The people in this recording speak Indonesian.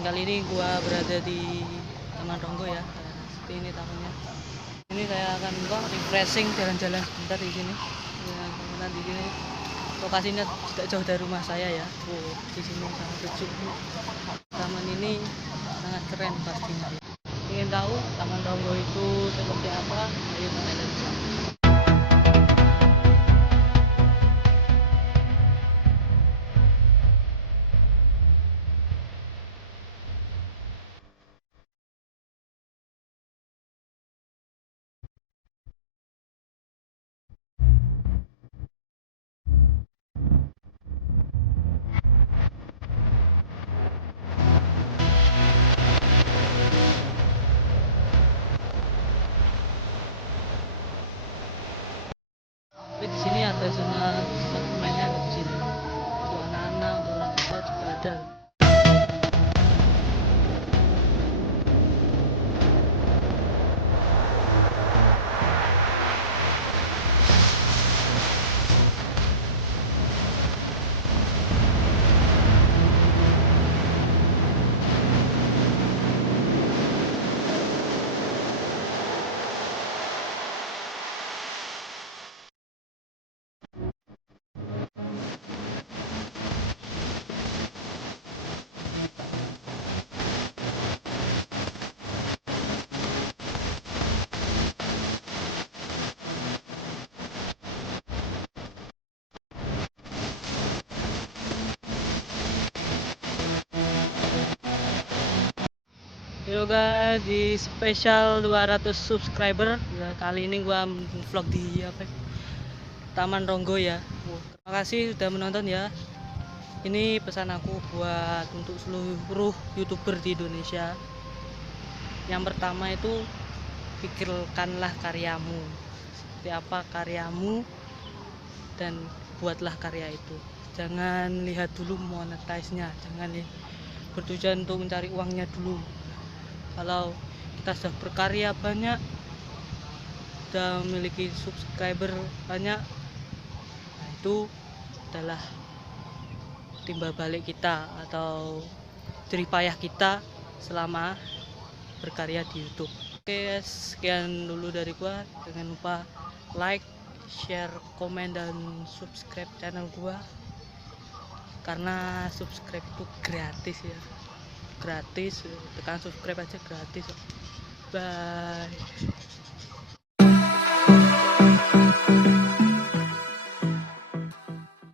kali ini gua berada di Taman Ronggo ya. Seperti ini tamannya. Ini saya akan refreshing, jalan-jalan sebentar di sini. Ya, kemudian di sini lokasinya tidak jauh dari rumah saya ya. Di sini sangat sejuk. Taman ini sangat keren pastinya. Ingin tahu Taman Ronggo itu seperti apa? Ayo kita lihat. Tapi di sini ada zona mainnya ada di sini. Untuk anak-anak, untuk orang tua juga ada. Yo guys, di spesial 200 subscriber ya, kali ini gua vlog di Taman Ronggo ya. Terima kasih sudah menonton ya. Ini pesan aku buat untuk seluruh YouTuber di Indonesia. Yang pertama itu pikirkanlah karyamu. Seperti apa karyamu dan buatlah karya itu. Jangan lihat dulu monetize-nya, jangan bertujuan untuk mencari uangnya dulu. Kalau kita sudah berkarya banyak, sudah memiliki subscriber banyak, nah itu adalah timbal balik kita atau jerih payah kita selama berkarya di YouTube. Oke, sekian dulu dari gua. Jangan lupa like, share, komen, dan subscribe channel gua, karena subscribe itu gratis ya, gratis. Tekan subscribe aja gratis. Bye.